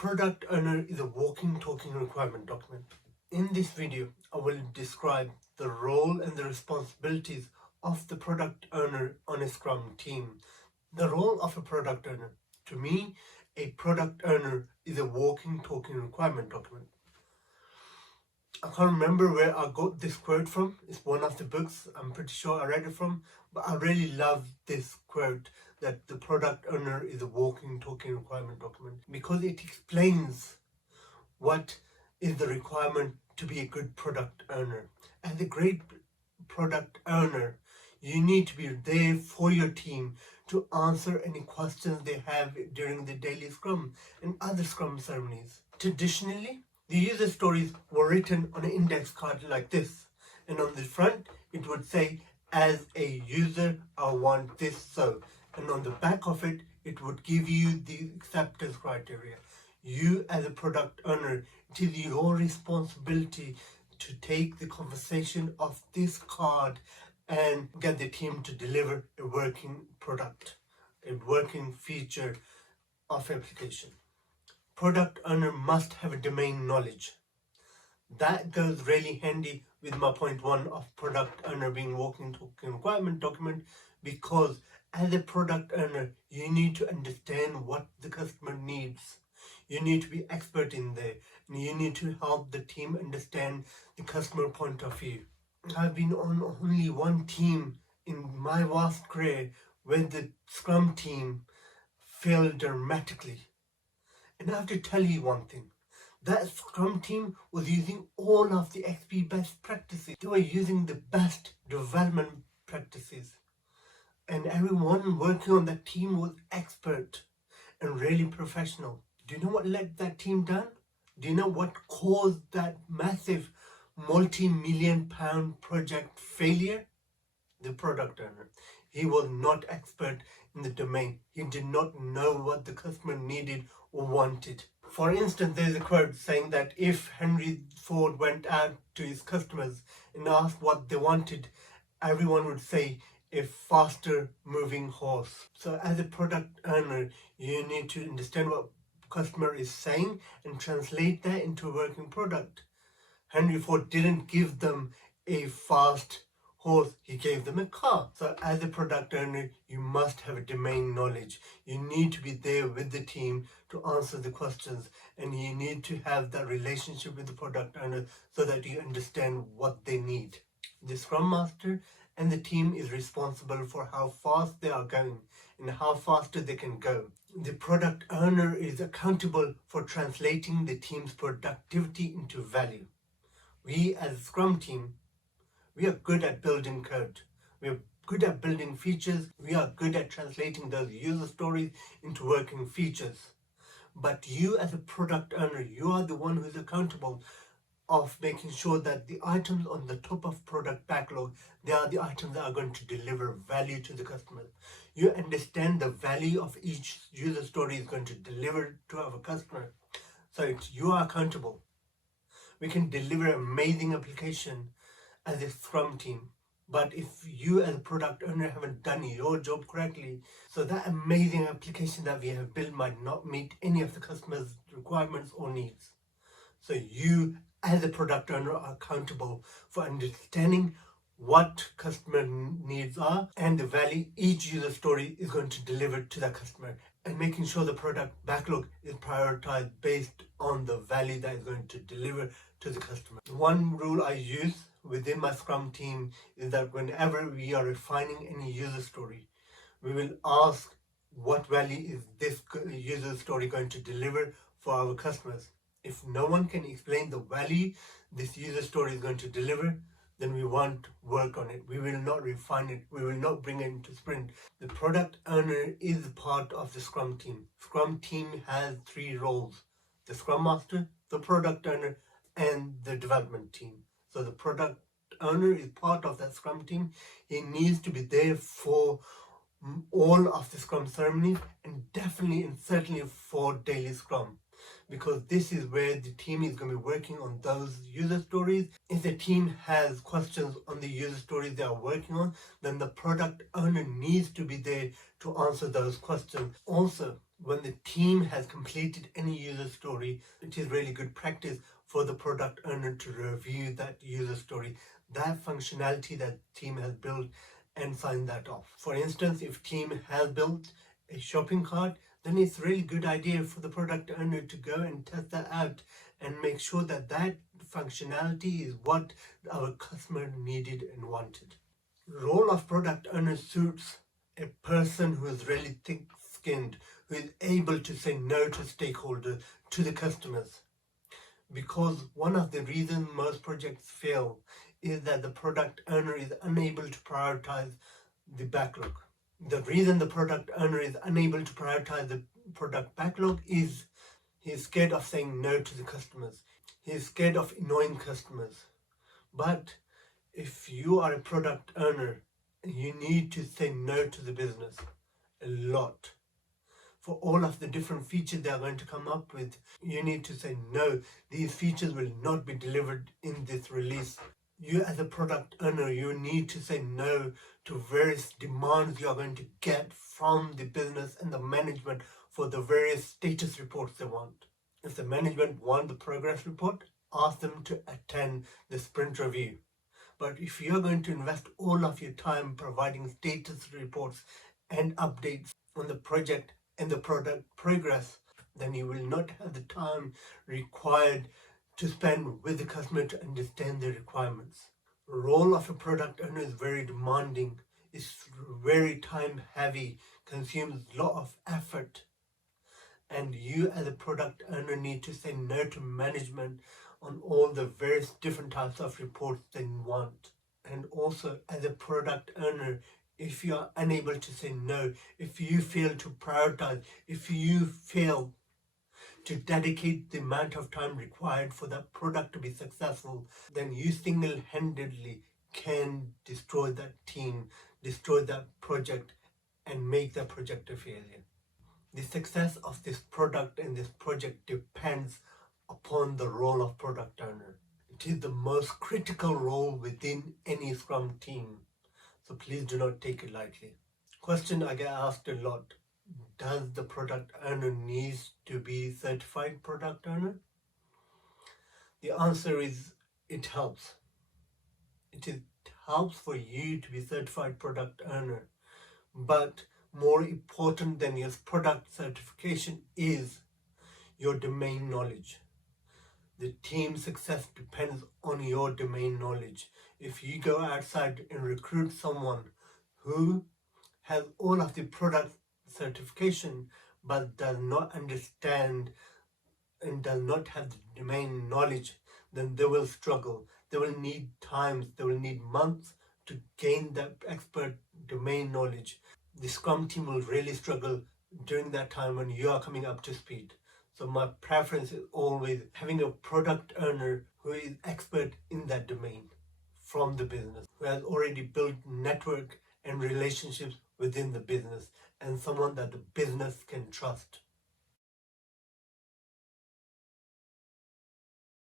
product owner is a walking, talking requirement document. In this video, I will describe the role and the responsibilities of the product owner on a Scrum team. The role of a product owner. To me, a product owner is a walking, talking requirement document. I can't remember where I got this quote from. It's one of the books I'm pretty sure I read it from, but I really love this quote that the product owner is a walking, talking requirement document because it explains what is the requirement to be a good product owner. As a great product owner, you need to be there for your team to answer any questions they have during the daily Scrum and other Scrum ceremonies. Traditionally, the user stories were written on an index card like this, and on the front it would say, as a user, I want this so, and on the back of it, it would give you the acceptance criteria. You as a product owner, it is your responsibility to take the conversation of this card and get the team to deliver a working product, a working feature of application. Product owner must have a domain knowledge. That goes really handy with my point one of product owner being walking, talking requirement document, because as a product owner, you need to understand what the customer needs. You need to be expert in there, and you need to help the team understand the customer point of view. I've been on only one team in my vast career where the Scrum team failed dramatically. And I have to tell you one thing. That Scrum team was using all of the XP best practices. They were using the best development practices. And everyone working on that team was expert and really professional. Do you know what let that team down? Do you know what caused that massive multi-million-pound project failure? The product owner. He was not expert in the domain. He did not know what the customer needed or wanted. For instance, there's a quote saying that if Henry Ford went out to his customers and asked what they wanted, everyone would say a faster moving horse. So as a product owner, you need to understand what customer is saying and translate that into a working product. Henry Ford didn't give them a fast horse, he gave them a car. So as a product owner, you must have a domain knowledge. You need to be there with the team to answer the questions, and you need to have that relationship with the product owner so that you understand what they need. The Scrum Master and the team is responsible for how fast they are going and how faster they can go. The product owner is accountable for translating the team's productivity into value. We as a Scrum team, we are good at building code. We are good at building features. We are good at translating those user stories into working features. But you as a product owner, you are the one who is accountable of making sure that the items on the top of product backlog, they are the items that are going to deliver value to the customer. You understand the value of each user story is going to deliver to our customer. So you are accountable. We can deliver amazing application as a Scrum team. But if you as a product owner haven't done your job correctly, so that amazing application that we have built might not meet any of the customer's requirements or needs. So you as a product owner are accountable for understanding what customer needs are and the value each user story is going to deliver to the customer, and making sure the product backlog is prioritized based on the value that is going to deliver to the customer. One rule I use within my Scrum team is that whenever we are refining any user story, we will ask what value is this user story going to deliver for our customers. If no one can explain the value this user story is going to deliver, then we won't work on it. We will not refine it. We will not bring it into sprint. The product owner is part of the Scrum team. Scrum team has three roles: the Scrum Master, the product owner, and the development team. So the product owner is part of that Scrum team. He needs to be there for all of the Scrum ceremonies, and definitely and certainly for daily Scrum, because this is where the team is going to be working on those user stories. If the team has questions on the user stories they are working on, then the product owner needs to be there to answer those questions. Also, When the team has completed any user story, it is really good practice for the product owner to review that user story, that functionality that team has built, and sign that off. For instance, if team has built a shopping cart, then it's a really good idea for the product owner to go and test that out and make sure that that functionality is what our customer needed and wanted. Role of product owner suits a person who is really thick-skinned, who is able to say no to stakeholders, to the customers. Because one of the reasons most projects fail is that the product owner is unable to prioritize the backlog. The reason the product owner is unable to prioritize the product backlog is he's scared of saying no to the customers. He's scared of annoying customers. But if you are a product owner, you need to say no to the business a lot. For all of the different features they are going to come up with, you need to say no, these features will not be delivered in this release. You as a product owner, you need to say no to various demands you are going to get from the business and the management for the various status reports they want. If the management want the progress report, ask them to attend the sprint review. But if you're going to invest all of your time providing status reports and updates on the project and the product progress, then you will not have the time required to spend with the customer to understand their requirements. The role of a product owner is very demanding, it's very time heavy, consumes a lot of effort. And you as a product owner need to say no to management on all the various different types of reports they want. And also as a product owner, if you are unable to say no, if you fail to prioritize, if you fail to dedicate the amount of time required for that product to be successful, then you single-handedly can destroy that team, destroy that project, and make that project a failure. The success of this product and this project depends upon the role of product owner. It is the most critical role within any Scrum team, so please do not take it lightly. Question I get asked a lot: does the product owner need to be certified product owner? The answer is it helps. It helps for you to be certified product owner, but more important than your product certification is your domain knowledge. The team's success depends on your domain knowledge. If you go outside and recruit someone who has all of the product certification but does not understand and does not have the domain knowledge, then they will struggle. They will need times, they will need months to gain that expert domain knowledge. The Scrum team will really struggle during that time when you are coming up to speed. So my preference is always having a product owner who is expert in that domain from the business, who has already built network and relationships within the business, and someone that the business can trust.